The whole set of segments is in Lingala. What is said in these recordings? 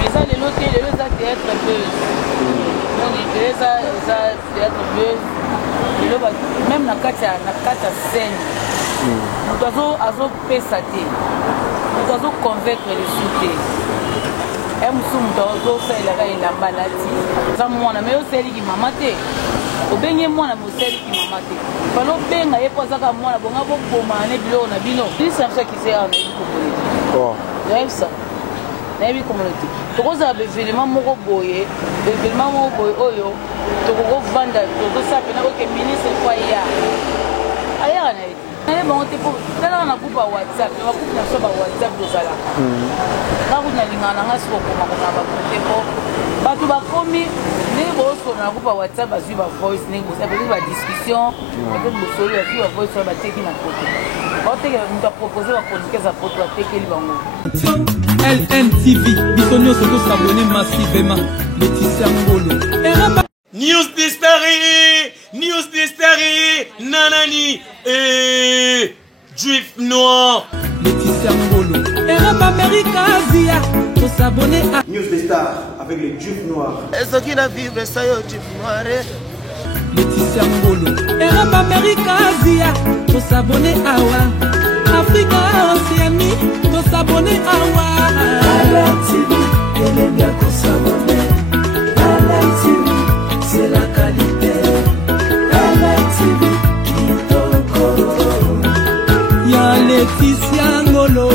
Ça, les lots, les théâtre buzz. Donc, les théâtre buzz. Même dans la scène, nous avons pesé, nous avons convaincre les soutés. Et nous avons fait la maladie. Nous avons fait qui m'a maté. Au baigné, moi, nous avons fait qui m'a maté. Quand on baigne, il n'y a pas ça comme moi, on a beaucoup de mané, on a bino. C'est ça qui s'est en communauté. Ça. Nabi communauté. Tu vois ça, événement mon boyé, événement mon boy oyo. Tu vois vendre, tu vois ça, puis que ministre quoi il y a. Ailleurs on a été. Bon, tu peux. Là on a coupé WhatsApp, on a coupé sur WhatsApp de ça là. Là vous n'allez pas en assurer comment on a coupé pour. Bah tu vas commis. Les boss on a coupé WhatsApp, à suivre voice, les boss, après la discussion, peut-être le soir, à suivre voice sur la technique à côté. On t'a proposé la chronique à pour toi, t'es LNTV, Bisonio Soto s'abonner massivement. Laetitia Ngolo. News d'Hystérie, Nanani, Juif Noir. Laetitia Ngolo. Europe America Asia, faut s'abonner à News des Stars avec les Juifs Noirs. Est-ce qu'il a vivre ça, Juif Noir? Laetitia Ngolo. Europe America Asia, faut s'abonner à Africa Océanie, faut s'abonner à LNTV, elle est bien qu'on s'abonne. LNTV, c'est la qualité. LNTV, qui est Y'a Laetitia Ngolo.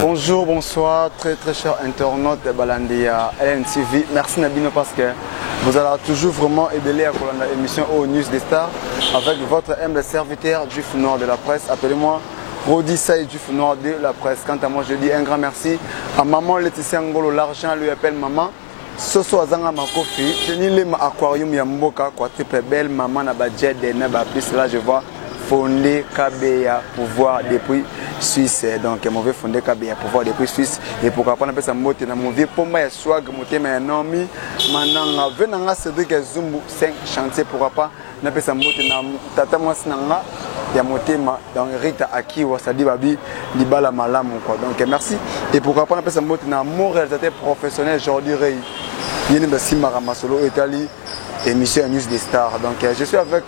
Bonjour, bonsoir, très chers internautes de Balandia LNTV. Merci Nabino parce que vous allez toujours vraiment aider à l'émission aux News des Stars avec votre humble serviteur Juif Noir de la presse. Appelez-moi Rodi Saïd Juif Noir de la presse. Quant à moi, je dis un grand merci à maman Laetitia Ngolo. L'argent lui appelle maman. Soso azanga makofi. Je n'ai le aquarium yamboka quoi très belle maman na budget de na ba plus là je vois fondé KBA pouvoir depuis Suisse. Donc mauvais fondé KBA pouvoir depuis Suisse et pourquoi pas na pesa moté na mauvais pomba ya swag motema ya nomi mananga venanga Cédric Zumbu 5 chantiers pourquoi pas na pesa moté na tata mwasi nanga ya motema donc Rita Akiwa Sadi Babi Libala Malamu quoi. Donc merci et pourquoi pas na pesa moté na mon réalisateur professionnel Jordi Rey Yene Basimara Masolo Italie émission News des Stars. Donc je suis avec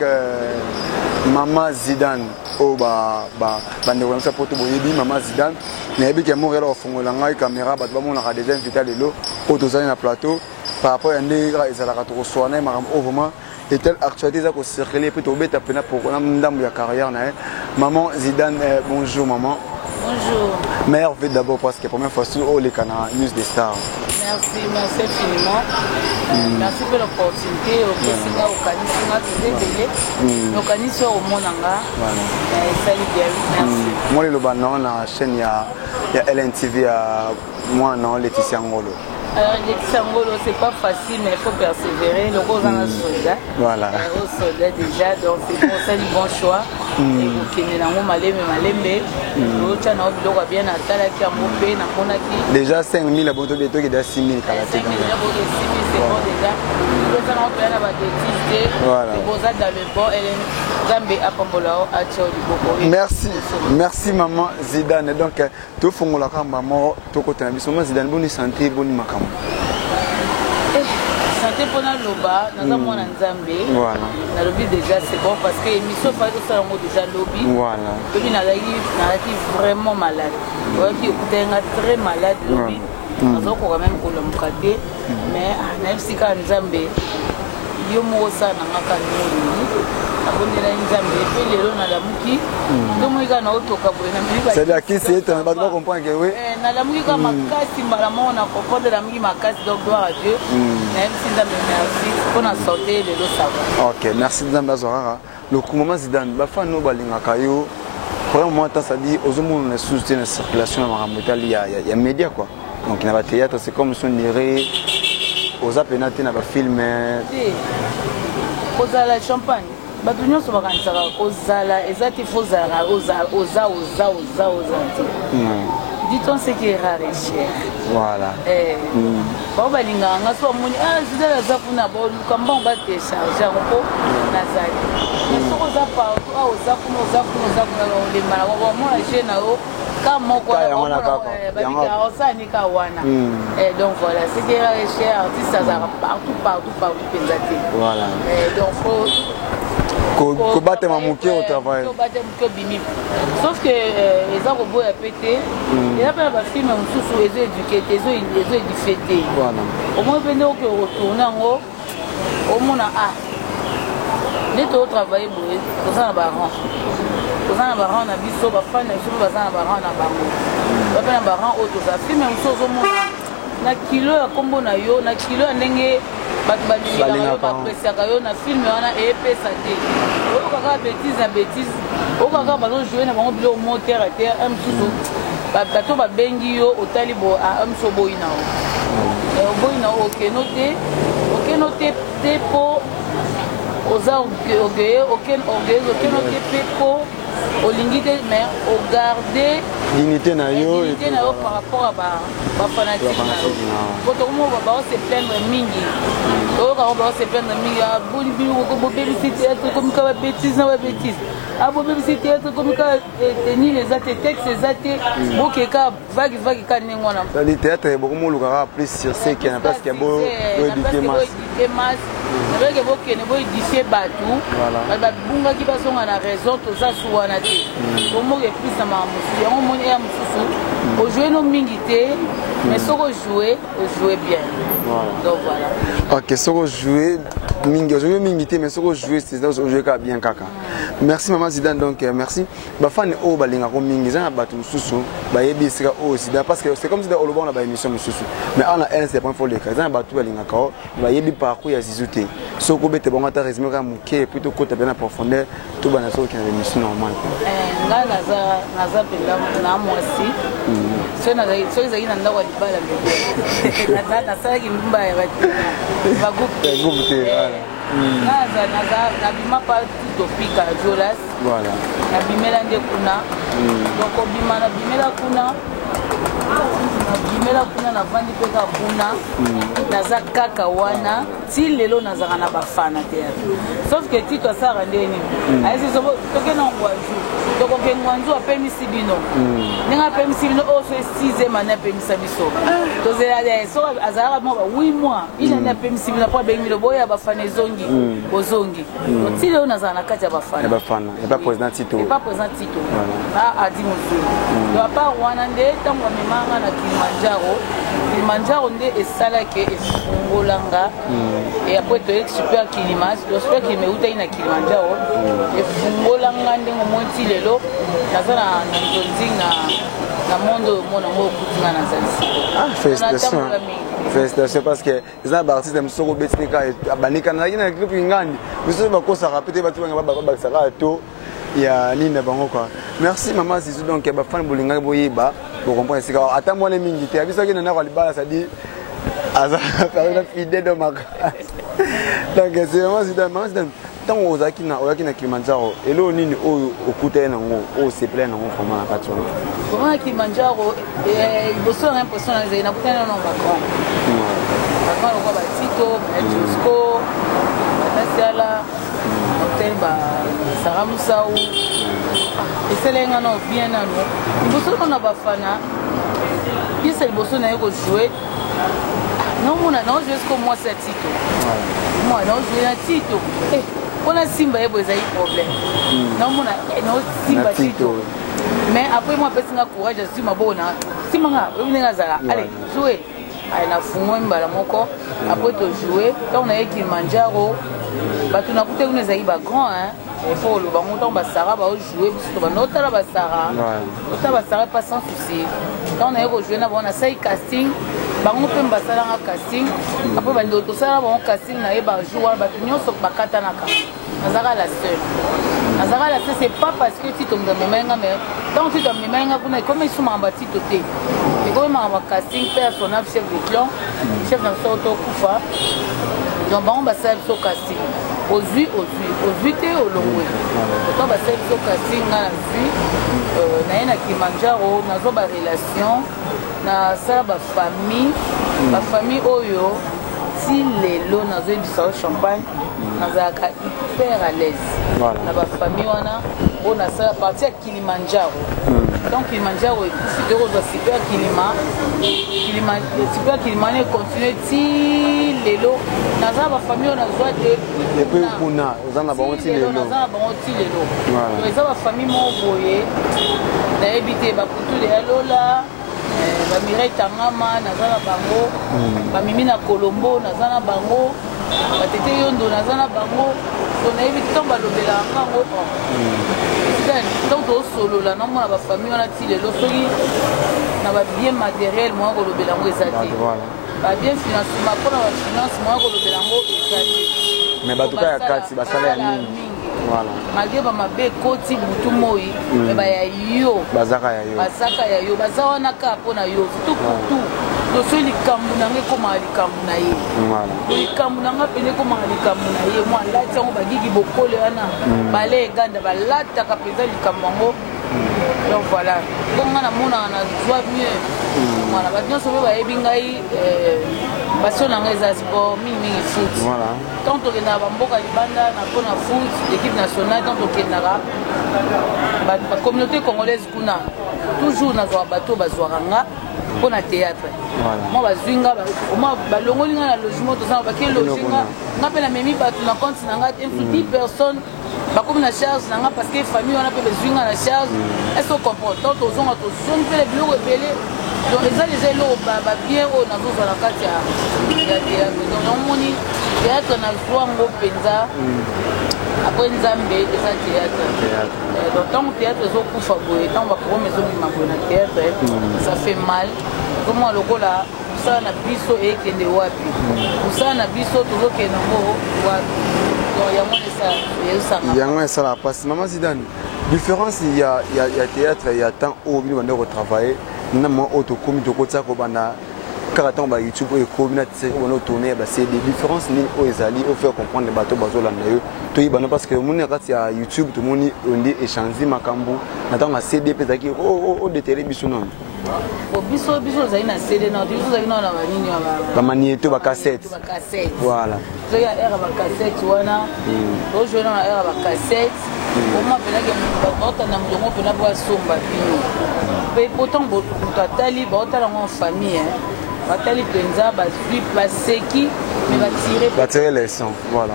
Maman Zidane au bandeko ça poto boyebi Maman Zidane na yebi ke Montréal au fongola ngai caméra ba ba mona déjà invité lelo au tozali na plateau par rapport à ndeka ezalaka to soana maram au vraiment et telle actualité ça ko circuler puis to beta pena pour na ndambu ya carrière na Maman Zidane. Bonjour maman. Bonjour. Meilleure vie d'abord parce que première fois sur les canaux News des Stars. Merci infiniment. Merci pour l'opportunité. Au Canada, au Canada, au Monanga. Merci. Moi, le banon la chaîne il y a LNTV à moi non Laetitia Ngolo. Alors Laetitia Ngolo c'est pas facile mais il faut persévérer. Le gros en soldat. Voilà. Au soldat déjà donc c'est pour ça du bon choix. Et vous qui n'êtes pas malembe. L'autre n'a pas bien atteint la camopé n'a pas qui. Déjà 5000 abonnés bientôt qui est déjà 6000 kala. 5000 abonnés 6000 c'est bon déjà. L'autre n'a pas bien abattu. Voilà. C'est pour ça dans le bon Zambé à Pambolao à Tchao. Merci maman Zidane. Donc tout fongola ka maman to côté na biso maman Zidane bonne santé bonne makamo. Santé pour la loba, nous avons un Zambé. Voilà. Dans le but déjà c'est bon parce que l'émission pas de ça on déjà lobby. Voilà. Et puis n'a vraiment malade. Ouais qui était très malade lobby. Nous avons quand même pour le mukaté mais même si quand Zambé yo mo ça na makano. C'est-à-dire qui c'est un bateau comprendre que oui. Ok, merci Zambazora. Le moment Zidane, Bafa no balinga kayo. Vraiment ça dit aux hommes on soutient la circulation dans Maramoutal il y a média quoi. Donc il y a théâtre c'est comme son dirait aux apénatés na ba film. Aux la champagne. Bato nyonso bakanisaka kozala ezati fozala oza. Dit-on ce qui est rare et cher. Voilà. Ba balinga nga so moni zidala za kuna ba lukamba ba télécharger ngo nazali. Mais soko za pa oza kuna le mala wa mo la jeune na o Donc voilà, c'est que chez artistes, ça va partout pensaté. Voilà. Donc faut battre ma mouquet au travail. Sauf que les gens vont péter. Il y a pas de film sous les éduqués, les éduqués. Voilà. Au moins venir que retourner en haut, au moins à les autres travailler pour aux en baran. Aux en baran on a vu ça, parfois on a vu aux en baran on a baran. Parfois on a baran autre ça. Film même chose au moins na kilo ya kombo na yo na kilo ndenge bat balinga ba pressa kayo na film wana epesa te. O kaka bêtise o kaka bazo jouer na bango bilo moteur à terre un tout bato ba bengi yo otali bo a am so boina o. Boina o ke noté te po oza aucun noté pepo au limite mais au garder dignité na yo par rapport à ba fanatique na yo quand on va se plaindre mingi on va se plaindre mingi a boni bi ko bo bêtise être comme ka bêtise na bêtise a bo bêtise être comme ka tenir les athées textes les athées bokeka vague ka ningwana ça dit théâtre beaucoup mo lukara plus sur ce qui na parce que bo éduquer masse avec que vous qui ne voyez d'ici batou, bah bunga qui passe on a raison tout ça soit na té. Au moins que plus ça m'a amusé. On monte à mususu. Au jouer nos mingité, mais si on jouer bien. Donc voilà. Ok, si on jouer mingité, mais si on jouer c'est ça on jouer bien kaka. Merci maman Zidane donc merci. Bah fan o balinga ko mingi za batou mususu, bah yebi sika o Zidane parce que c'est comme si on le voit na ba émission mususu. Mais on a elle c'est point fort les cas. Ça batou balinga ko, bah yebi parcours ya zizouté. Soko bete bon ata résumé ka muké plutôt côté bien en profondeur tout bana so qui na émission normale. Nga naza pela na moi aussi. So na za ina ndawa libala mbele. Na sala ki mbumba ya batu. Ba groupe voilà. Na bima pas tout topic à Jolas. Voilà. Na bimela nde kuna. Donc obima na bimela kuna. Bimela kuna na vandi peka kuna. Naza kaka wana ti lelo nazaka na bafana te. Sauf que ti to sara ndeni. Aisi so toke na ngwanzu. Toko ke ngwanzu apemisi bino. Ninga apemisi bino o so 6e année apemisa biso. To zela de so azara mo 8 mois. Ina na apemisi bino pa bengi lo boya bafana zongi. Bozongi. Ti lelo nazaka na kati ya bafana. Bafana. Et pas président Tito. Et pas président Tito. Ah adi mozu. Do pa wana nde tango memanga na Kilimanjaro nde esala ke efungolanga et après to super Kilimas le super Kilimeuta ina Kilimanjaro efungolanga ndengo monti lelo nazana nzonzinga na mondo mona ngo kutinga na zalisi félicitations parce que les artistes aiment soko betika abanika na ina groupe ngandi biso bakosa rapete batu banga babakisaka to ya nina bango quoi. Merci maman Zizou donc ba fan bolinga boyeba vous comprenez c'est quoi attends moi les mingi te biso kina na kwa libala ça dit aza faire fidèle de ma donc c'est vraiment Zidane tant ozaki na Kilimanjaro elo nini o okuta na ngo o se plaît na ngo comment na patron comment Kilimanjaro boso na impression na kutana na Macron Macron ko ba Tito Josco Batasiala hotel ba Saramusau eselenga no bien na no boso na bafana c'est boso na ko jouer non mona non jusqu'au mois c'est Tito moi non je na Tito on a Simba et Bozaï problème. Non, mon non Simba Tito. Mais après moi, personne n'a courage, je suis ma bonne. Simanga, allez, jouer. Elle a fumé un balamoko. Après tu jouer, quand on a eu Kilimanjaro, bah tu n'as pas eu des aïbas grands, hein. Il faut le banc de Sarah va jouer, parce que notre Sarah, notre Sarah pas sans souci. Quand on a joué, on a fait casting. Bango pe mbasala nga casting après bando to sala bon casting na eba jouer ba nyonso bakata naka nazaka la seule c'est pas parce que tu tombes dans mes mains mais donc tu tombes dans mes mains kuna comme ils sont en bâti toté et comme ma casting personnel chef de clan chef d'un sorto kufa donc bango basala so casting aux vues te au longwe to basala so casting na vue na ina Kilimanjaro nazo ba relation na ça ba famille oyo si lelo nazo du champagne nazaka hyper à l'aise na ba famille wana on a ça partie à Kilimanjaro donc Kilimanjaro c'était rose super super Kilimane continue ti lelo naza ba famille on a joie de et puis kuna ozana ba onti lelo naza ba onti lelo eza ba famille mo boye na ebité ba kutu de lola ba Mireille Tangama naza na bango ba Mimi na Colombo naza na bango ba Tete Yondo naza na bango on a évité tant balobela ngango donc solo là non moi ba famille on a ti lelo soki na ba bien matériel moi kolobela ngo ezati ba bien financement pour la finance moi kolobela ngo ezati mais batuka ya kati basala ya nini voilà malgré ba mabe koti butu moi mais ba ya yo bazaka ya yo bazawana ka pona yo tout doso likambu nange koma likambu na ye voilà likambu nanga pene koma likambu na ye moi lati yango bagigi bokole wana bale eganda balata ka peza likambu yango donc voilà bonga na mona na joie mieux voilà ba nyonso be ba ebingai passion nanga eza sport mingi foot voilà tant to kena ba mboka libanda na pona foot l'équipe nationale tant to kenara ba communauté congolaise kuna toujours na zo bato bazwaranga pour le théâtre. Moi, je suis là, logement, je la même compte 10 personnes. Comme la charge, parce que la famille, on a besoin de la charge. Elles sont comportantes. Tant aux gens, les bureaux rebellés. Donc, les gens, ils ont bien haut dans la carte. Il y a théâtre. Donc, on dit théâtre, on a joué en Penza. Après, nous avons fait théâtre. Donc, tant que théâtre, ils ont coup favori. Tant que le théâtre, ça fait mal. Comment le gars là, ça n'a biso et qui est wapi. Ça n'a biso toujours qui est wapi. Il y a ça là parce que maman Zidane, différence il y a théâtre, il y a temps où on doit retravailler. Nous avons autocommis de côté ça qu'on a quand on YouTube et qu'on a tourné, c'est des différences ni aux Ezali, au faire comprendre les bateaux bateaux là d'ailleurs. Parce que mon est à YouTube, tout le monde on dit échanger macambo. Attends la CD peut-être qui oh de télé bisonon. Biso zali na CD na biso zali na nini ba magnéto ba cassette. Voilà. Il y a era ba cassette wana. Do jouer na era ba cassette. Comment pela que bota na mdongo pela bo somba pino. Pe pourtant bo tali bota la en famille hein. Batali penza ba suit ba seki mais ba tirer les sons. Voilà.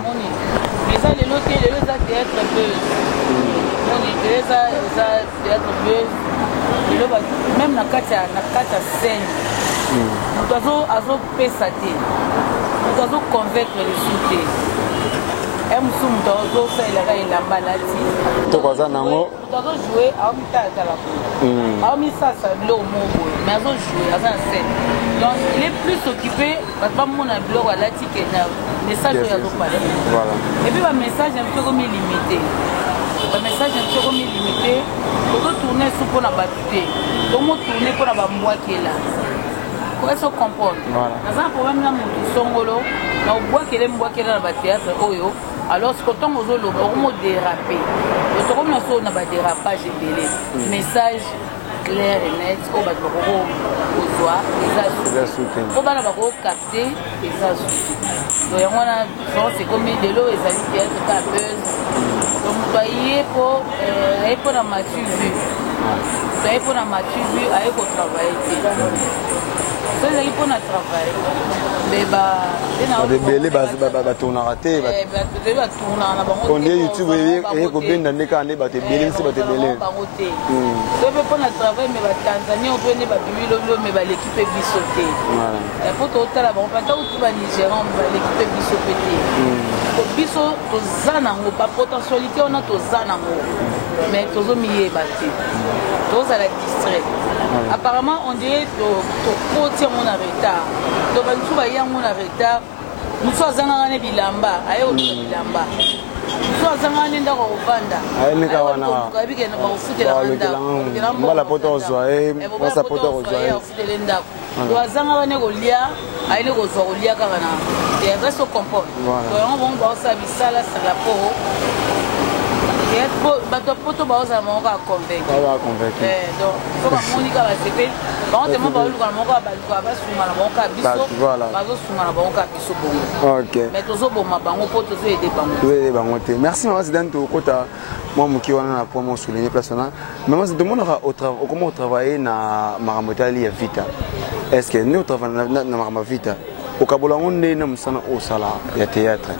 Mais ça les lotés les ça théâtre peu. On est déjà théâtre peu. Même na kata scène nous avons pesa te nous avons convaincre les soutes musumu nous faire la balati to kwaza nango nous avons joué à mitala à misasa lo mobo mais nous joué à scène donc il est plus occupé pas mon blog à la ticket message ya zo parler voilà et puis le message un peu comme limité. Le message est un peu limité. On doit tourner sur la batterie. On doit tourner pour la bamboua qui est là. Pour se comprendre. Dans un problème, là, on songolo, on boit qu'elle est dans la théâtre. Alors, ce qu'on a dit, on a dérapé. Le tour on a dérapage et message clair et net. On va on va capter et ça donc c'est comme de l'eau et ça dit théâtre donc il faut la mature vue il faut la mature vue il faut travailler il faut travailler mais tourner raté on dit YouTube et combien d'années quand les bateaux belé c'est bateau belé on peut pas travailler mais Tanzanie on peut ne pas du mais l'équipe est bisotée il faut tout là on peut pas tout Nigérian l'équipe est bisotée biso tozana ngo pas potentialité on a tozana ngo mais tozo mié bâti toza la distrait apparemment on dirait to côté mon retard to ba ntuba ya mon retard muso azanga ne bilamba ayo bilamba muso azanga ne ndako ovanda ayo ka wana ka bike na ba ufutela ndako mbala poto ozwa basa poto ozwa ufutela ndako to azanga ne kolia ayo ne kozwa kolia kaka na et reste au comporte donc on va ça bisala sala po et théâtre bato poto baoza moko a convaincre donc faut bamonika basepe bango tellement baoluka na moko baluka basuma na bango ka biso bazosuma na bango ka biso bongo mais tozoboma bango po tozoyede bango te. Merci maman Zidane tokota moi moki wana na po mo souligner place wana maman Zidane demonaka comment travailler na maramotali ya vita est-ce que nous travaillons na maramavita au kabolango ndena musana au sala ya théâtre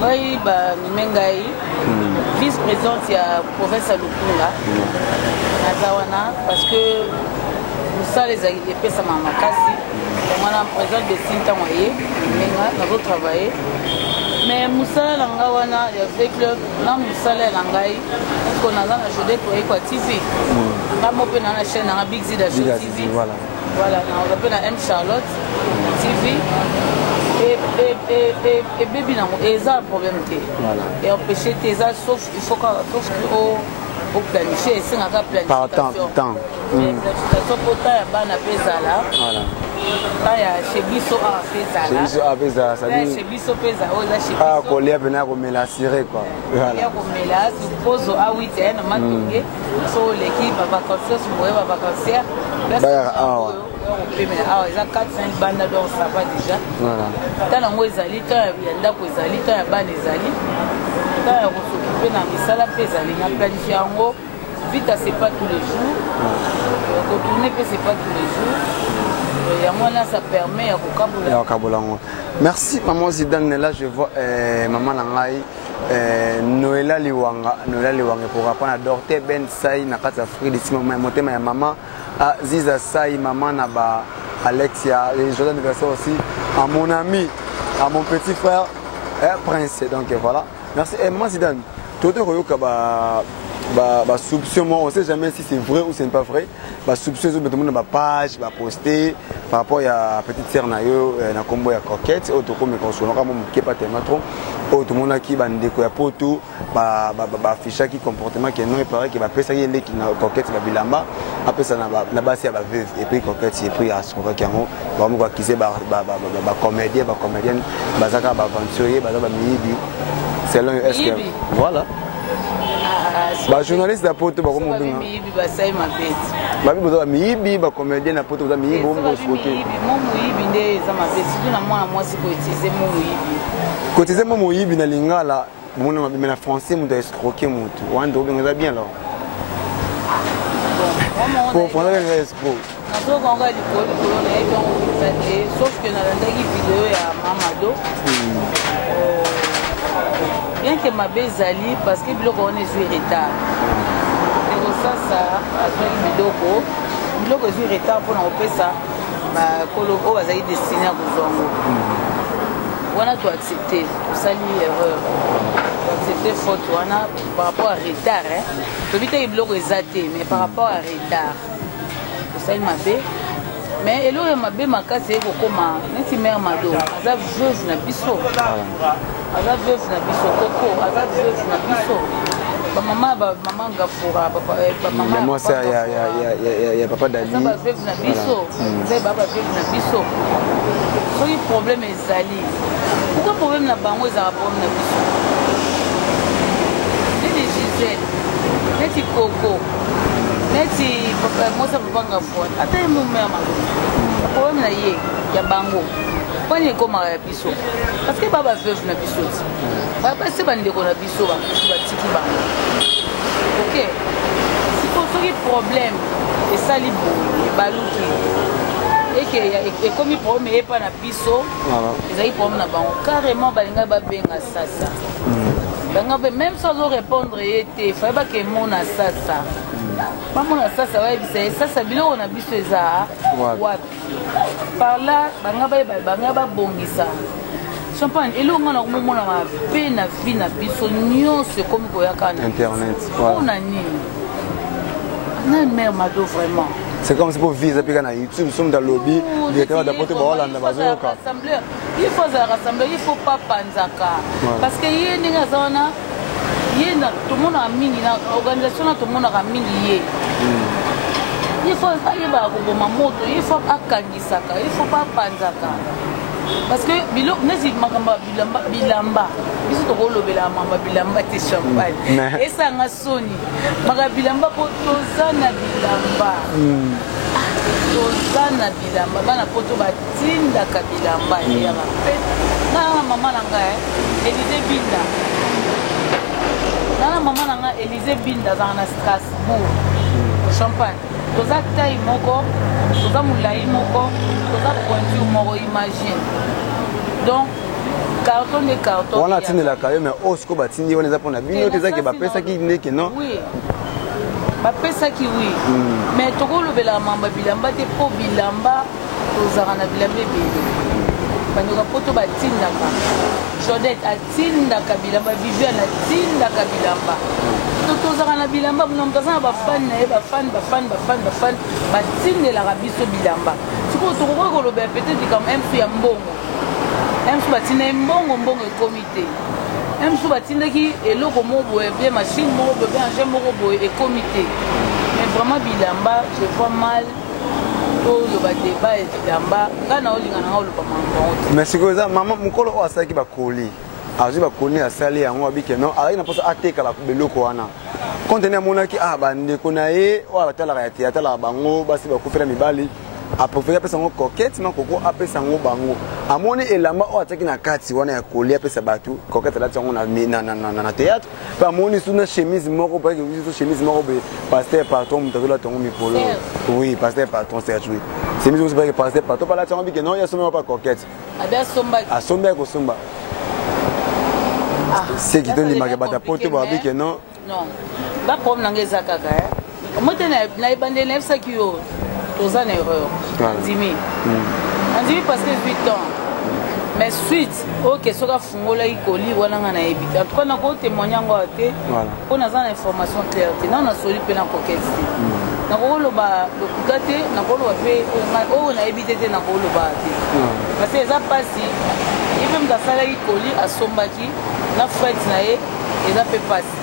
ngai ba nimengai vice-présidente ya province ya Lukunga nazawana parce que musala les epesa makasi mwana président de Sinta moye menga nazo travailler mais musala langa wana ya club na musala langai ko naza na jode ko TV na mo pe na chaîne na Big Zida TV voilà na on appelle M Charlotte TV et bébé non et ça le problème et empêcher tes ça sauf il faut que au planifier c'est un planification par temps planification pour ta bana pesa là voilà ta ya chez biso a pesa ça dit chez biso pesa o là chez ah coller venir comme la ciré quoi voilà comme là suppose à 8h matinée so l'équipe va vacances va vacances mais ah ils ont 4-5 bandes donc ça va déjà voilà tant ngo ezali tant ya ndako ezali tant ya bana ezali tant ya s'occuper na misala pe ezali na planifier yango vite c'est pas tous les jours retourner pe c'est pas tous les jours et moi là ça permet ya kokabolango. Merci maman Zidane là je vois maman Nangai Noëlla Liwanga pour apprendre à dorter Ben Sai na kata frère d'ici motema ya maman Ziza Sai maman na ba Alexia et joyeux anniversaire aussi à mon ami à mon petit frère Prince donc voilà merci maman Zidane toto koyoka ba soupçon on sait jamais si c'est vrai ou c'est pas vrai ba soupçon tout le monde ba page ba poster par rapport à petite sœur na yo na combo ya coquette auto comme consolo comme qui pas tellement trop auto monde qui ba ndeko ya poto ba afficher qui comportement qui non paraît que ba pesa qui ndeki na coquette ba bilamba après ça na base ya ba veuve et puis coquette et puis à ce qu'on kango ba mo kwa kiser ba comédienne ba zaka ba aventurier ba miyibi selon est-ce que voilà ba journaliste da poto ba komo binga miyibi ba sai mabeti ba bibo ba miyibi ba comédien na poto ba miyibi bo mo skoke mo muyibi nde za mabeti tuna mwana mwasi ko utiliser mo muyibi ko utiliser mo muyibi na lingala mona mabi na français mo da escroquer mutu wanda obenga bien là pour prendre les escrocs nazo konga likolo na yebi on sauf que na ndaki vidéo ya Mamado bien que ma bezali parce que biloko on est sur retard et ça avec biloko sur retard pour na opesa ba kolo o bazali destiné à kuzongo wana to accepter sali erreur accepter faute wana par rapport à retard to bita biloko ezate mais par rapport à retard sali mabe mais elo ya mabe makasi eko koma neti mère Mado aza veuve na biso aza veuve na biso koko aza veuve na biso ba maman Ngafura ba maman moi ça ya papa Dali ba veuve na biso c'est baba veuve na biso so il problème ezali pourquoi problème na bango ezala problème na biso neti Gisèle neti Coco neti mosa papa Ngafura ata mo mère Mado problème na ye ya bango poni koma ya biso parce que baba veuve na biso baba se bandeko na biso ba tiki bango ok si pour ce problème et ça libo et baluki et que et comme problème et pas na biso ezali problème na bango carrément balinga ba benga sasa banga même sans répondre était fallait pas que mon sasa bamona sasa wayebisa sasa biloko na biso eza wapi par là banga babongisa champagne elonga na komona mabe na vie na biso nyonso ekomi koyaka na internet mpona nini na mère Mado vraiment c'est comme si pour visa pika na YouTube somme dans lobby directeur d'apporter ba Hollande bazoka il faut ça rassembler il faut pas panzaka parce que yé ninga zona yé na tout le monde a mingi na organisation na tout le monde a mingi yé il faut aller ba ko moto il faut akangisaka il faut pas panzaka parce que nesi makamba bilamba biso tokolobela mamba bilamba te champagne esanga soni maka bilamba po toza na bilamba toza na bilamba bana po to batindaka bilamba ya bape na mama na ngai Élysée Binda na mama na ngai Élysée Binda za na Strasbourg champagne toza taille moko toza mulai moko toza pointure moko imagine donc carton de carton on a tenu la carrière mais osko batindi on les a pour na bino teza ke ba pesa ki ndeke non oui ba pesa ki oui mais tokolobela mamba bilamba te po bilamba tozaka na bilamba ebele bandoka po to batindaka Jodette atindaka bilamba Viviane atindaka bilamba tozaka na bilamba muna mutaza na bafani na ye bafani batindelaka biso bilamba sikoyo tokokoki kolobela peut-être comme mfu ya mbongo mfu batinda mbongo ekomi te mfu batindaki eloko moko boye bien machine moko boye bien engin moko boye ekomi te mais vraiment bilamba je vois mal toloba débat ya bilamba ngai na olinga nanga oloba mambo te mais sikoyo eza mama mokolo oyo asalaki bakoli azwi bakoli asali yango abike non azalaki na mposa ateka biloko wana kontene amonaki bandeko na ye oyo batalaka ya te atalaka bango basi bakufela mibali aprofite apesa yango coquette makoko apesa yango bango amoni elamba oyo atiaki na kati wana ya kolia apesa bato coquette alati yango na théâtre mpe amoni suna chemise moko paiso chemise moko boye paster patron moto azolata yango mikolo oui paster patron serge oui chemise osi pake paster patron mpe alati yango bike non yasombi yango pa coquette asombi ya kosomba seki tondimaka bato apoto babike non baproblème nanga eza kaka mote na ebandeli nayebisaki yo toza na erreur andimi parce que 8 ans mais suite oke soki afungolaki koli wana nga nayebi te en tout cas nakotémoigne yango awa te mpo naza na information claire te nano nasoli mpe na kokete te nakokoloba lokuta te nakoloba mpe oyo nayebi te nakoloba te parce que eza mpasi ye mpe moto asalaki koli asombaki na frete na ye eza mpe mpasi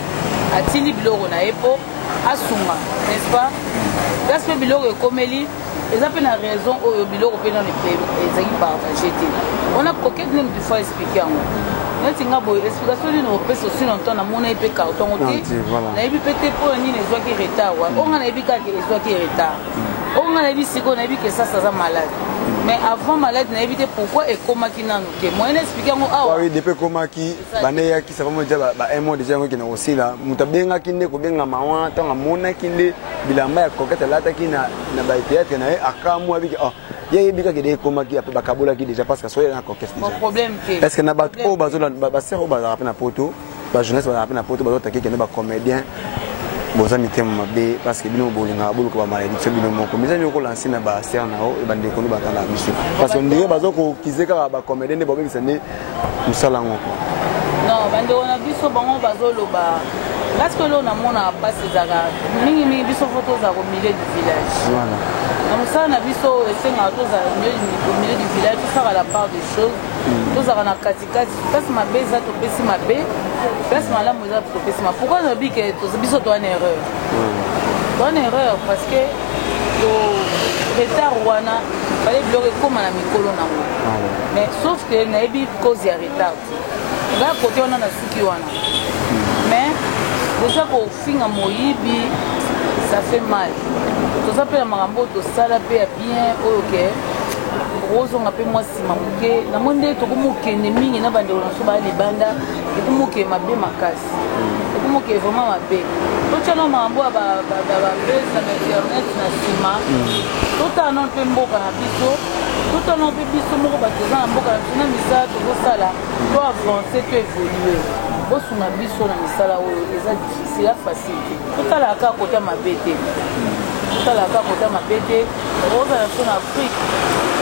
atili biloko na ye mpo asunga n'est-ce pas place mpe biloko ekomeli eza mpe na raison oyo biloko mpe nano ezalaki partage te wana coquette nde motu fois explike yango neti nga boye explication nini opesa osi longtemps namona ye mpe cartongo te nayebi mpe te mpo nini ezwaki retard wa oyo nga nayebi kaka ezwaki retard oyo nga nayebi sikoyo nayebi ke sasa aza malade mais avant malade nayebi te pourquoi ekomaki nanu te moyene explike yango awa oui depuis ekomaki baneyaki ça vraiment déjà un mois déjà yango ekena kosila moto abengaki nde kobengama wana ntango amonaki nde bilamba ya coquette alataki na batheatre na ye akamwa abiki ye yebi kaka ede ekomaki ape bakabolaki déjà parce que soyena coquette est ce que na bato oyo basere oyo bazalaka mpe na poto bajournaliste bazalaka mpe na poto bazotaki kende bacomédien boza mitema mabe parce que bino bolingaka boluka bamalédiction bino moko mais ezali kolanse na basere na yo ebandeko nde batala biso parce que ndenge bazokokize kaka bacomédien nde babebisa nde mosala yango non bandeko na biso bango bazoloba parceke lelo namona mpasi ezaka mingimingi biso fo tozala ko milieu du village na mosala na biso esengaka tozala au milieu du village tosaka la part des choses tozala na katikati place mabe eza topesi mabe place malamu eza topesi mabe pourquoi nabi ke biso toza na erreur toza na erreur parce que retard wana fale biloko ekóma na mikolo nango mais sauf que nayebi cause ya retard te nga kote wana na suki wana mais déjà kofinga moyibi ça fait mal toza mpe na makambo oyo tosala mpe ya bien oyo ke ozonga mpe mwa nsima moke namoni nde tokomokende mingi na bandeko na so baya libanda ekomoke mabe makasi ekomoke vraiment mabe totyana makambo ya babese na internet na nsima totala mpe mboka na biso totala mpe biso moko bato eza na mboka na biso na misala tozosala to avance to évolue osunga biso na misala oyo eza difficile afacile te totalaka kaka kota mabe te totalaka kota mabe te okozala biso na afrique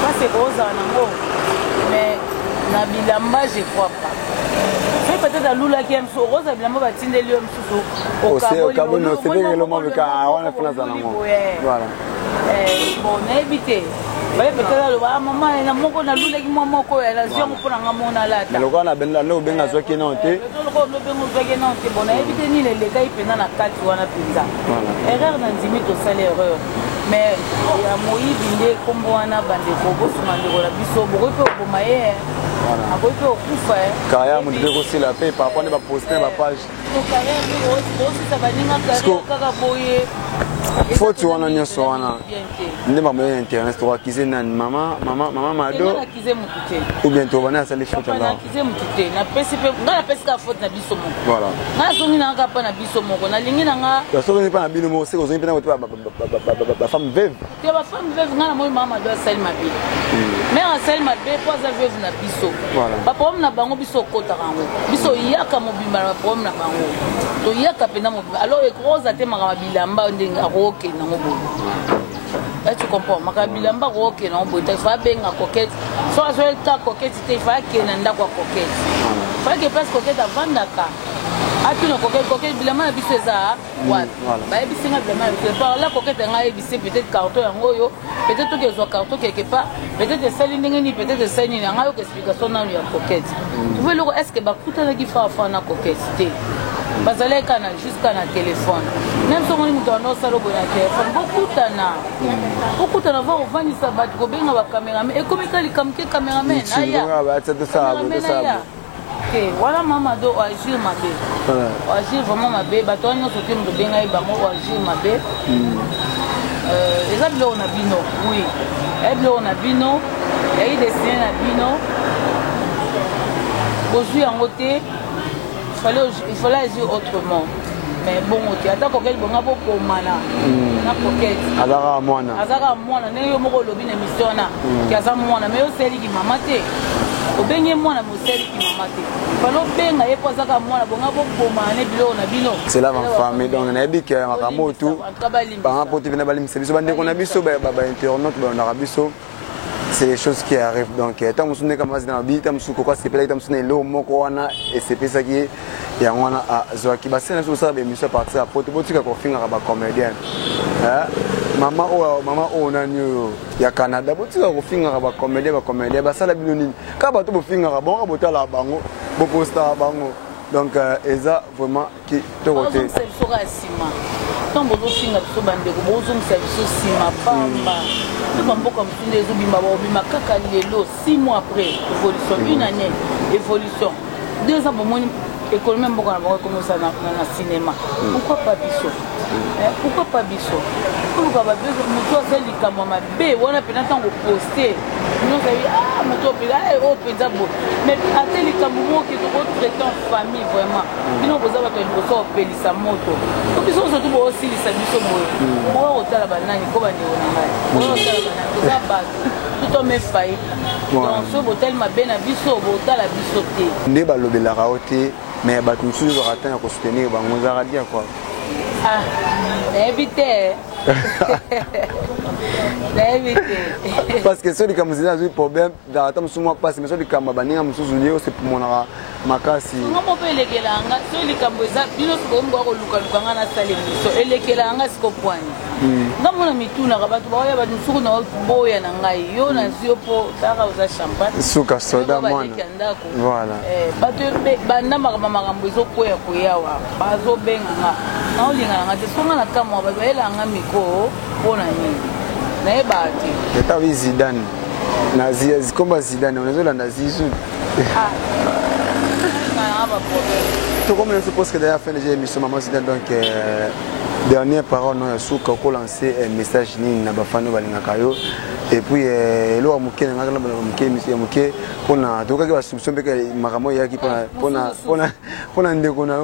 parce kozala nango mais na bilamba je crois pas soki peut-être alulaki ye mosusu okozala bilamba batindeli yo mosusu bon nayebi te baye peut-être aloba mama na moko nalulaki mwa moko oyo naziongo mpo nanga mona alata lokola na obenga azwaki nao te lobenga ozwaki nao te bon nayebi te nini elekai mpenza na kati wana mpenza erreur na ndimi tosala erreur mais ya moyibi nde kombo wana bandeko bosuma ndeko na biso bokoki mpe oboma ye akoki mpe okufa carrière moto mpe kosila mpe parfois nde baposte na bapage osisa baninga kaka boye foti wana nyonso wana nde bamoya internet tokakize nani mama mado ou bien tobana asali foti nakize motu te napesi mpe ngai napesi kaka foti na biso moko ngai azongi nanga kaka mpa na biso moko nalingi nanga soki mpe na bino moko seke ozongi mpe na kote bafemme veve te bafemme veve ngai namoni mama mado asali mabe mare asali mabe mpo aza veve na biso baproblème na bango biso okotaka yango biso oyaka mobimba na baproblème na bango toyaka mpena mobimba alors ekokoza te makambo bilamba ndenge akokokende nango boye tu comprends makambo bilamba akokokende nango boye il faut abenga kokete so azoyeka kokete te il faut akende na ndako ya kokete fake place kokete avandaka atuna kokete bilamba na biso eza wapi bayebisinga bilamba na biso par la kokete nga ayebisi peut-être carton yango oyo peut-être toki ezwa carton quelque part peut-être esali ndenge nini peut-être esali nini yanga yoka explication nanu ya kokete tuve eloko est ce que bakutanaki faafa na kokete te bazalaki kana jusqu'à na téléphone même somoni moto anosala boye na téléphone bokutana va kovandisa bato kobenga bacaméraman ekomika likambo ke caméraman aya wana mama do oagir mabe oagir vraiment mabe bato wana nyonso te moto obengai bango oagir mabe eza biloko na bino oui eya biloko na bino yayi destine na bino bozwi yango te il fallait agir autrement mais bon ok ata kokete bonga bokomana na kokete azaka mwana ndenge yo moko olobi na émission wana ki aza mwana mais oseliki mama te obenge mwana moseliki mama te fallait obenga ye mpo azaka mwana bonga bokomana ne biloko na bino c'est là bafamille donc nayebi ke makambo otu banga po te mpena balimisa biso bandeko na biso bainternaute balondaka biso c'est les choses qui arrivent donc tant que nous comme dans vie tant que quoi c'est peut-être tant que nous moko wana et c'est ça qui ya wana zoaki ba c'est ça be mission partir à photo botika ko finga ba comédien mama o nani ya Canada botika ko finga ba comédien ba sala bino nini ka ba to bo finga ba bon botala bango bo posta bango donc eza vraiment qui to côté c'est sura sima tant bozo finga to bandeko bozo msabiso sima pamba bamboka mtunde ezobima baobima kaka lelo 6 mois après évolution une année évolution 2 ans bomoni économie mboka na bango ekomosa na cinéma pourquoi pas biso pourquoi pas biso moto aza likambo ya mabe wana mpena ntango poste nozabi moto opela oyo mpenza bo mais ate likambo moki tokotraite en famille vraiment bino koza bato ya liboso opelisa moto po biso surtout boosilisa biso boye oyo kotala banani ko bandeko na ngai oyo kotala banani toza bato tout homme efai donc so botali mabe na biso botala biso te nde balobelaka o te mais bato mosusu ezaka ntan ya kosoutenir bango ezaka dia quoi nayebi te parce que so likambo zina azwi problème ata mosusu mwa mpasi mais so likambo baninga mosusu ye osemonaka makasi nga moko elekelanga so likambo eza bino sikoyomboka kolukaluka nga nasala émission elekelanga sikopwani nga mona mitunaka bato baoya bato mosuku na boya na ngai yo nazwi yo mpo taka oza champagne suka soda mwana ndako voilà bato bandamaka makambo ezokwea koyawa bazobenganga naolingana te songa na kamwa bato bayelanga mikro mpo na nini nayeba te eta wi Zidane na zikomba Zidane onazolanda zisu comme je suppose que d'ailleurs fin de l'émission maman Zidane donc dernière parole non suka ko lancer un message ni na bafano balingaka yo et puis lo amuke ngaka na bamuke mission amuke pona toka ke solution beka makamo yaki pona ndeko na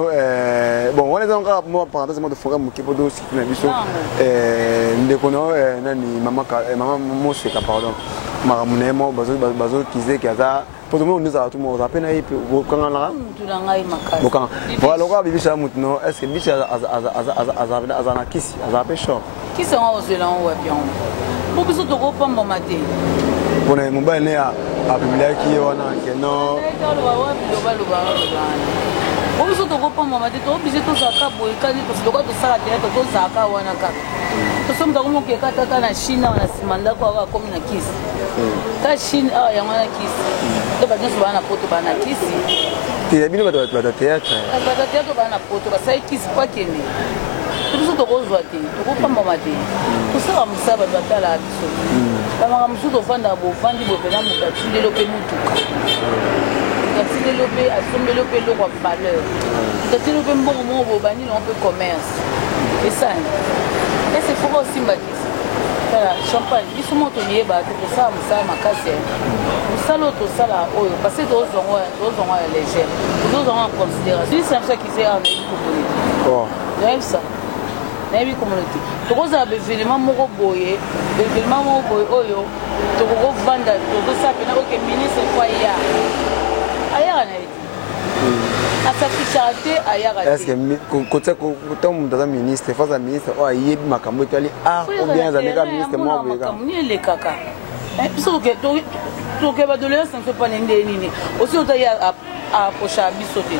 bon on est encore moi parenthèse moi de forum amuke podo si na biso ndeko na nani mama Mose ka pardon makamune mo bazo kize kaza pour tout le monde nous a tout le monde appelle naïf bokanga na bokanga voilà quoi bibisa mutno est-ce que bibisa azana kisi azape chaud kisi on ozela on wa bien pour biso to ko pamba maté bona mobile ne a publiaki wana ke no pour biso to ko pamba maté to biso to saka boy kali to soko to sala tete to saka wana ka to somda ko mo ke kata na China wana simanda ko ka komi na kisi ta Chine ya wana kisi to ba nso bana poto bana kisi te bino ba théâtre bana poto ba sai kisi pa kene biso tokozwa te tokopambama te kosala mosala bato batala biso bamaka mosusu tovanda bovandi bopena moto atindeli mpe motuka atindeli mpe asombeli mpe eloko ya valeur atindeli mpe mbongo moko bobandi nango mpe commerce esani ese foka osimba te tala champagne biso moko toyeba te tosala mosala makasi mosala oyo tosala oyo parce que tozongo ya légère tozongo en considération lisa biso akise awa nayebi communauté nayebi sa nayebi communauté tokozala baévénement moko boye oyo tokokovanda tozosala pena oke ministre po ayaka na ye asafishaka te ayaka te kota moto aza ministre face ya ministre oyo ayebi makambo etali art ou bien azali kaka ministre moko makambo nini elekaka biso tokeba doléance na so pane nde nini aussi otaye aprocha biso te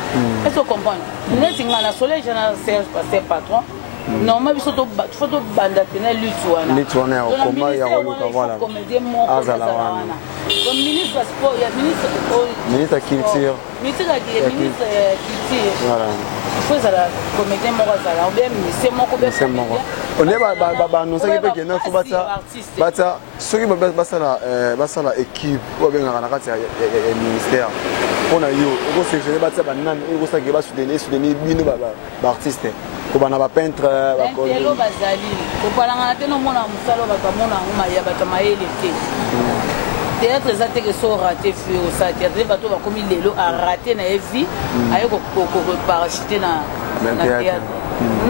est-ce que comprendre neti nga na soleil jana Serge Pasteur patron normalement biso fo tobanda pena lutte wana ya okoma ya koluka voilà azala wana comme ministre ya sport ya ministre ya culture ministre ya culture voilà faut ezala comédien moko azala ou bien ministre moko one baannonsaki mpe kena fo bata soki basala équipe oyo abengaka na kati ya ministère mpona yo okoselectionne batia banani oyo ekosaki basoutenir bino baartiste kobana bapeintre bakolo bazali kopalanga te nomona mosala bato bamona yango maya bato mayele te théâtre eza teke so rate fi osala théâtre bato bakomi lelo arate na ye vie aye koparachute na théâtre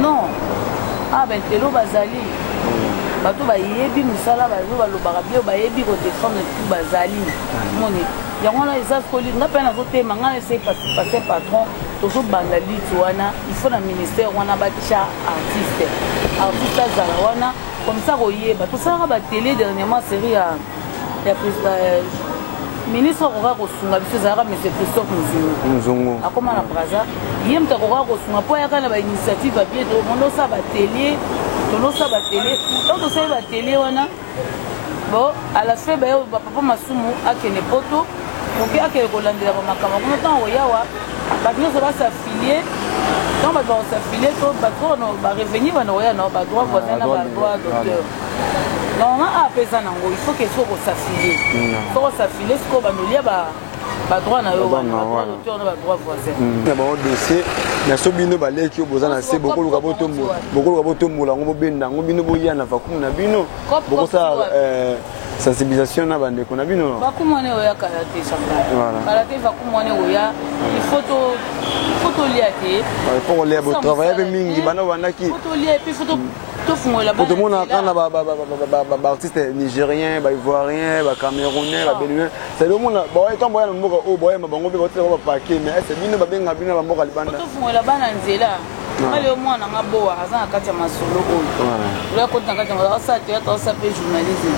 non lelo bazali bato bayebi mosala bazo balobaka bio bayebi kodefendre tu bazali moni yango wana eza koli nga mpe nazotema nga ese passe patron tozobanda liti wana il faut na ministère wana batia artiste azala wana comme ça koyeba tosalaka batele dernièrement série ya ministre akoka kosunga biso ezalaka monsieur Christophe Muzungu akoma na braza ye moto akoka kosunga mpo ayaka na bainitiative abie tonosala batele donc tosali batele wana bon à la fin bayo bapapa masumu akende poto oke akende kolandela bamakambo kuna ntango oyawa bato nyonso basafilie donc bato bakosafilie to bato barevenir bana oya na badroit voisin na badroit d'auteur normalement apesa nango il faut que so kosafilie sokosafile sikoyo bandolia badroit na yo wana badroit d'auteur na badroit voisin na bango dossier na so bino baleki oyo boza na se bokoluka botombola yango bobenda yango bino boya na vakumu na bino bokosala sensibilisation na bandeko na bino vakumu wane oya kala te champagne kala te vakumu wane oya il faut tolia te il faut kolia botravaille mpe mingi bana bandaki faut tolia epuis faut tomona kana baartiste nigérien baivoirien bacamerounais babéninois cetadire omona ntango boya na mboka oyo boyema bango mpe baotela bapake mais ese bino babenga bino na bamboka libanda tofungola bana nzela mali omwana nga bowa aza na kati ya masolo oyo oya koti na kati ya masolo asala théâtre asala mpe journalisme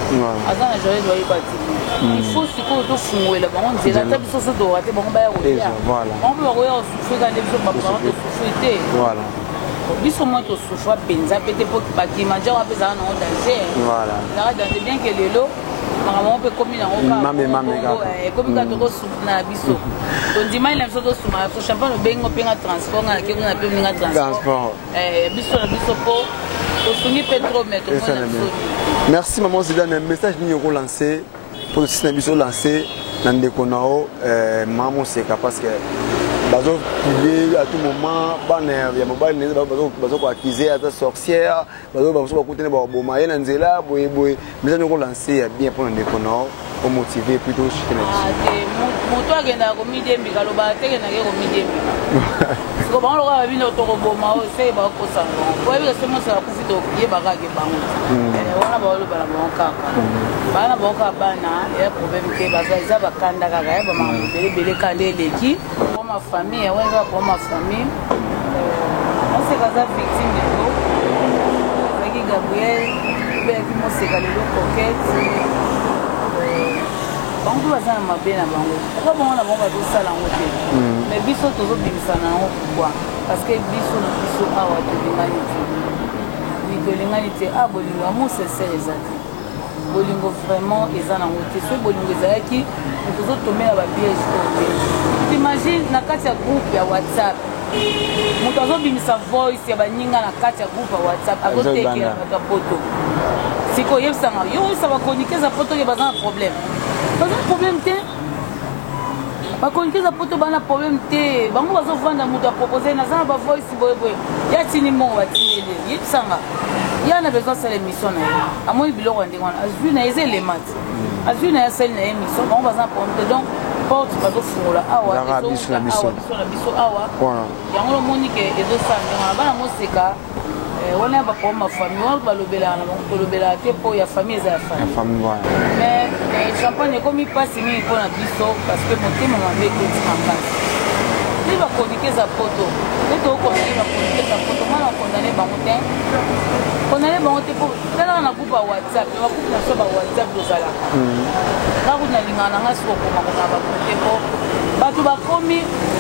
aza na journaliste bayeba ti il faut sikoyo tofungola bango nzela ata biso so towa te bango baya koya bango mpe bakoya kosufri kande biso baparent tosufri te biso moi tosufra mpenza mpe te mpo bakima ntango mpe ezalaka nango danger ezalaka danger bien ke lelo makambo mpe ekomi nango ekomi kaka tokosufra na biso tondimai na biso tosuma so champagne obengi mpenga transport nga nakengo na mpe oninga transport biso na biso mpo tosungi mpe trop mais tomona na biso merci maman Zidane message nini okolancer mpo tosisi na biso olancer na ndeko na yo mama moseka parce que bazo publier à tout moment bana ya mobile neza bazo ko accuser ata sorcière bazo bakutene bomaye na nzela boye message ko lancer ya bien pour ndeko na o motiver plutôt chuter na moto agenda ko midembi kaloba teke na ke ko midembi ko bango ka bino to ko boma o se ba ko sa ko bi se mo sa ku fito ye ba ka ke bango wana ba lo bala mo kaka bana ba ka bana ya problème ke ba za ba kanda kaka ya ba ma bele kande leki pour ma famille ouais ça pour ma famille on s'est casé victime de l'eau avec Gabriel avec moi c'est galé coquette bango bazana mabe na bango ko bango na bango ba sala ngo te mais biso tozo bimisa na ngo pourquoi parce que biso awa to lingani te bolingo amour sincère ezaki bolingo vraiment eza na ngo te so bolingo ezalaki tozo tomela ba piège te t'imagine na kati ya groupe ya WhatsApp moto azobimisa voice ya baninga na kati ya groupe ya WhatsApp azotekela bato poto siko yebisanga yo oyebisa bakonikeza poto ke baza na problème baza na problème te bakonikeza poto bana problème te bango bazovanda moto apropose naza na bavoice boyeboye ya tini mongo batinele yebisanga ya na besoin asala émission na ye amoni biloko ya ndenge wana azwi na ye eza elema te azwi na ye asali na ye émission bango baza na problème te donc porte bazofungola awa biso na biso awa yango lomoni ke ezosala ndenge wana bana moseka wana ya baproblème ya famille wana tolobelaka te mpo ya famille eza ya famille mais champagne ekomi mpasi mingi mpo na biso parce que motema mabe ekoti makasi nde bakonikeza poto nde tookondane bakonikeza poto mwana okondane bango te kondane bango te mpo talaka na groupe ya WhatsApp bagroupe na so ba WhatsApp tozalaka ngakuti nalingaka na nga siko komakona bagroupe te mpo bato bakomi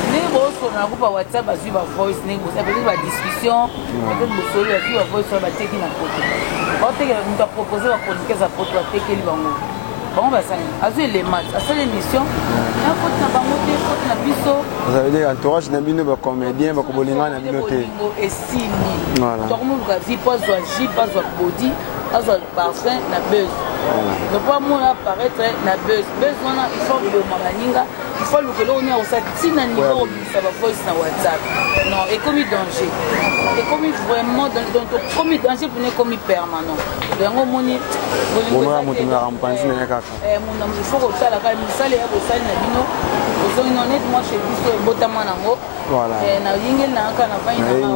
ndenge bosolo na groupe ya WhatsApp bazwi bavoice ndenge peut-être badiscussion peut-être bosolo bazwi bavoice oyo bateki na poto baotekela moto apropose bakonikeza poto batekeli bango bango basali azwi elemate asala émission na foti na bango te foti na biso ça veut dire entourage na bino bacomédien bakobolingana na bino te esili tokomoluka vi po azwa ji po azwa bodi azwa parfum na buzz ne po amona apparaître na buzz wana il faut boma baninga il faut lukelo oni akosa ntina niveau kobimisa bavoice na WhatsApp non ekomi danger ekomi vraiment ekomi danger mpona ekomi permanent yango omoni il faut kotala kaka misala ya bosali na bino ozongi honnêtement chez biso ebotama nango nayingeli na kaka na vai na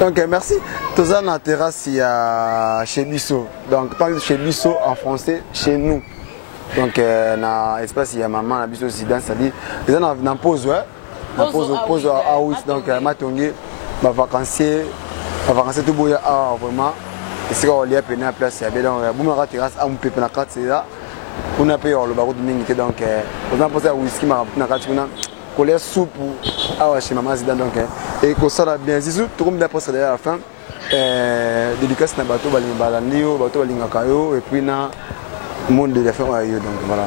donc merci toza na terrasse ya chez biso donc parle chez biso en français chez nous donc na espace ya maman na biso Zidane c'est-à-dire eza na pause pause à Ouis donc matongi ba vacancier tout boya vraiment esika olia pene na place ya donc bumaka terrasse amu pepe na kati là on a payé le barreau de mingi donc on a posé à whisky ma na kati kuna coller soupe awa chez maman Zidane donc et que ça bien zizu tout comme bien posé à la fin dédicace na bateau balinga ndio bateau balinga kayo et puis na monde de la fin ayo donc voilà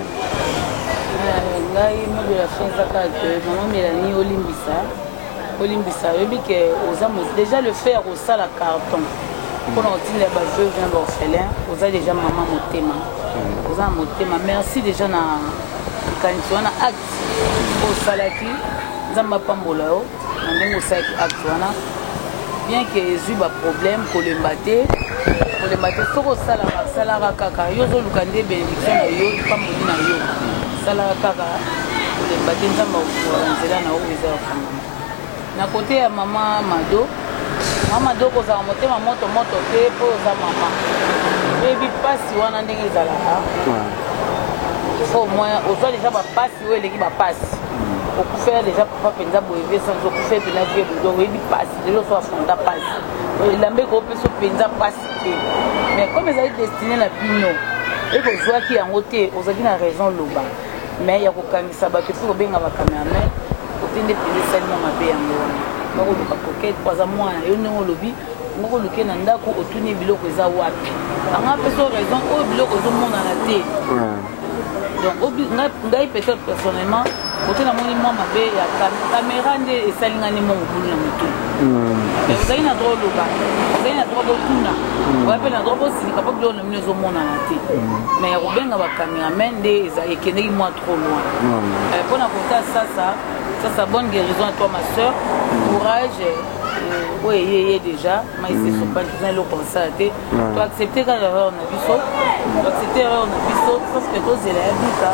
ngai mo de la fin ça que maman Mélanie olimbisa yebi que oza déjà le faire au sala carton pour entendre ba veuve et orphelin oza déjà maman motema oza motema merci déjà na kanisi wana acte osalaki nzamba pambola yo na ndenge osalaki acte wana bien que ezwi baproblème kolemba te soki osalaka kaka yo ozoluka nde bénédiction na yo pamboli na yo osalaka kaka kolemba te nzamba okola nzela na oyo eza yokangama na kote ya mama mado kozala motema moto te mpo oza mama oyebi mpasi wana ndenge ezalaka fo moya ozwa deja bapasi oyo eleki bapasi okufela deja papa mpenza boyeve sanzi okufela mpena vie bodo oyebi pasi lelo so afronta pasi elambe koopesa mpenza pasi te mais comme ezali destine na bino ekozwaki yango te ozalaki na raison loba mais ya kokangisa bato efi kobenga bacameraman otende mpenza esalima mabe yango wana bakoluka kokete paza mwana yo ndenge olobi ngokoluke na ndako otuni biloko eza wapi anga mpeso raison oyo biloko ezomonana te donc ngai peut-être personnellement côté na moni mwa mabe ya caméra nde esalingani mo mobulu na motu ozali na droit loba ozali na droit botuna oya mpe na droit bosilika mpo biloko na mino ezomonana te mais ya kobenga bacameraman nde ekendeki mwa trop loin mpona kota sasa bonne guérison à toi ma soeur courage oyo eyeye déjà maïse sopani toza eloko kosala te toaccepte kaka erreur na biso sauf que tozela ya bika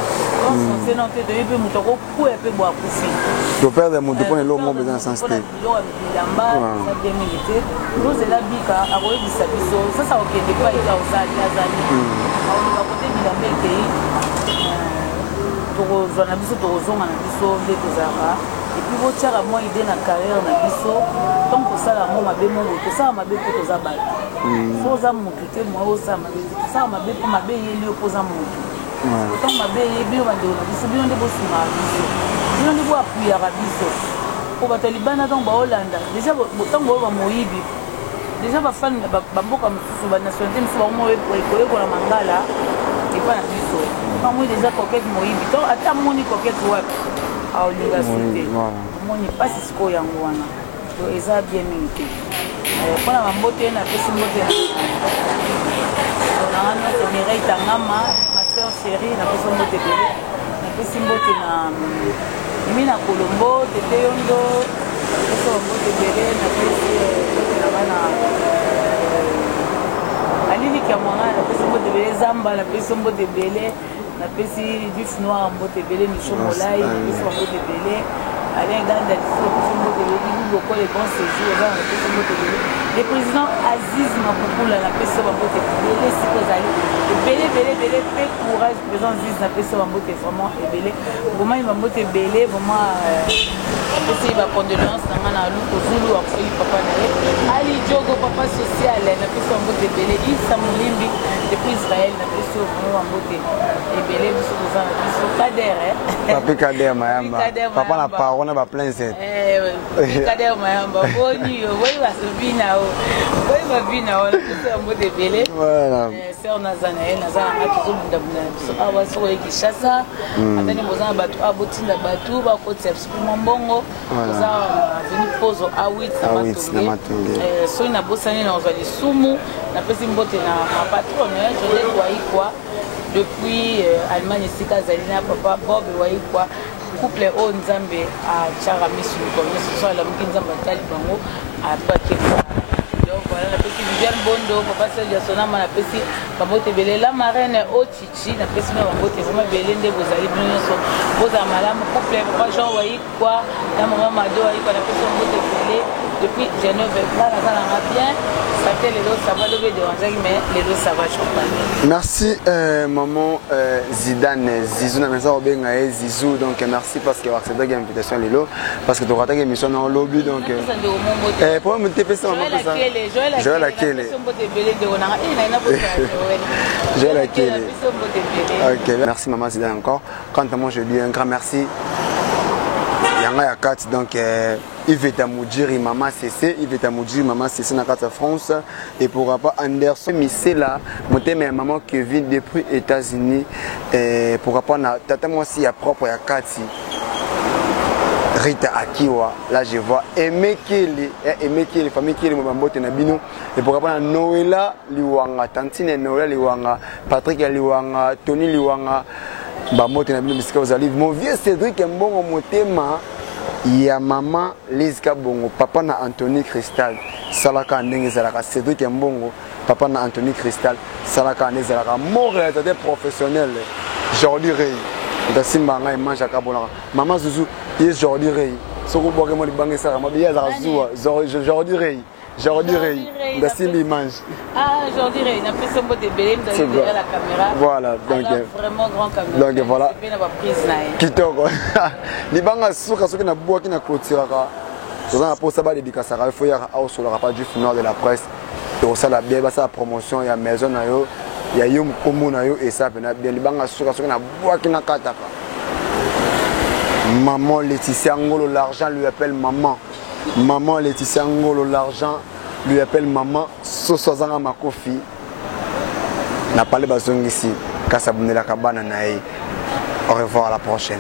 onsensena te toyebi mpe moto akokuya mpe bo akufi toperde moto mpona eloko moko eza na sens te biloko ya bilamba eza demili te tozela bika akoyebisa biso sasa okende pa eza ozali aoloba kote bilamba ekei tokozwa na biso tokozonga na biso nde tozalaka epuis botiaka mwa ide na carrière na biso ntango kosala mo mabe mongo tosala mabe mpo toza bato so oza motu te moye osala mabe te tosala mabe mpo mabe eyeli yo mpo oza motu ntango mabe eyebi yo bandeko na biso bino nde bosungaka biso bino nde boapuyaka biso po bato ya libanda ntango baolanda deja ntango oyo bamoyibi deja bafani bamboka mosusu banationalité mosusu bango koyekola mangala epa na biso ntango deja kokete moyibi to ata moni kokete wapi aolinga sute moni pasi sikoyo yango wana eza bien mingi te mpona bambote napesi mbote nanga nyonso Mireille Tangama ma sœur chérie napesi mbote ebele napesi mbote na mimi na Kolombo tete yondo napesi bambote ebele napesi mbote na bana alili kiamwanga napesi mbote ebele zamba napesi mbote ebele napesi vif noir mbote ebele micho molai napesi bambote ebele Alain Ganda napesi mbote ebele loko les bons séjours eza napesi mbote ebele le président Aziz Mapupula napesi bambote ebele siko ezali ebele pe courage président Aziz napesi bambote vraiment ebele vraiment bambote ebele vraiment napesi bacondoléance na nga na Luko Zulu akufeli papa na ye Ali Diogo papa social napesi bambote ebele Isa Molimbi depuis Israël napesi vraiment bambote ebele biso koza na biso Kader Papi Kader Mayamba papa na paro na ba plein set Kader Mayamba boni boyi basubina boyi babina napesi bambote ebele voilà sœur nazana ye nazana nga tozobundabunda na biso awa soko ye Kinshasa atani boza na bato abotinda bato bakotisa biso mpe mwa mbongo toza veni pozo awit na matonge soki nabosani nazwa lisumu napesi mbote na mapatrone Joseph Waikwa depuis Allemagne esika azali na papa Bob Waikwa couple oyo nzambe atiaka misu likolo nyonso so alamuki nzambe atali bango apakeka donc voilà napesi Viviane Bondo papa Serge Sonama napesi bambote ebele la marraine Ochichi napesi bino bambote vraiment ebele nde bozali bino nyonso bozala malamu couple papa Jean Waikwa na mama Mado Waikwa napesi bambote ebele depuis Genève là nazalanga bien sate lelo ça va lever dérangeaki mais lelo ça va champagne. Merci maman Zidane Zizou na mesa obenga e Zizou donc merci parce que accepté l'invitation lelo parce que tu raté émission dans lobby donc pour me taper ça maman ça Joël Akele Joël Akele OK merci maman Zidane encore quant à moi je dis un grand merci Yanga ya kati donc Yvette Moudjiri maman CC Yvette Moudjiri maman CC na kati France et pourquoi pas Anderson Misela motema maman Kevin depuis États-Unis et pourquoi pas na tata moi aussi ya propre ya kati Rita Akiwa là je vois Emekele famille Kele mobambote na bino et pourquoi pas na Noëlla Liwanga Tantine Noëlla Liwanga Patrick Liwanga Tony Liwanga bamote na bino bisika ozali mon vieux Cédric Mbongo motema ya maman Lizka Bongo papa na Anthony Cristal salaka ndenge zalaka Cédric Mbongo papa na Anthony Cristal salaka ndenge zalaka mon réalisateur professionnel Jordi Rey ndasimba ngai manja kabona maman Zuzu ye Jordi Rey soko boke mo libange sala mabiya za zuwa Jordi Rey ndasimbi mange Jordi Rey na pesa mbote belem derrière la caméra voilà donc vraiment grand caméra donc voilà c'est bien la prise na kitoko libanga suka soki na boaki na clôturaka toza na posa ba dédicace il faut ya au sur la page du journal de la presse to sala bien ba sa promotion ya maison na yo ya yo komo na yo et ça pena bien libanga suka soki na boaki na kataka maman Laetitia Ngolo l'argent lui appelle maman Laetitia Ngolo l'argent lui appelle maman Sosozanga Makofi na parlé bazongisi kasabunela kabana nae au revoir à la prochaine.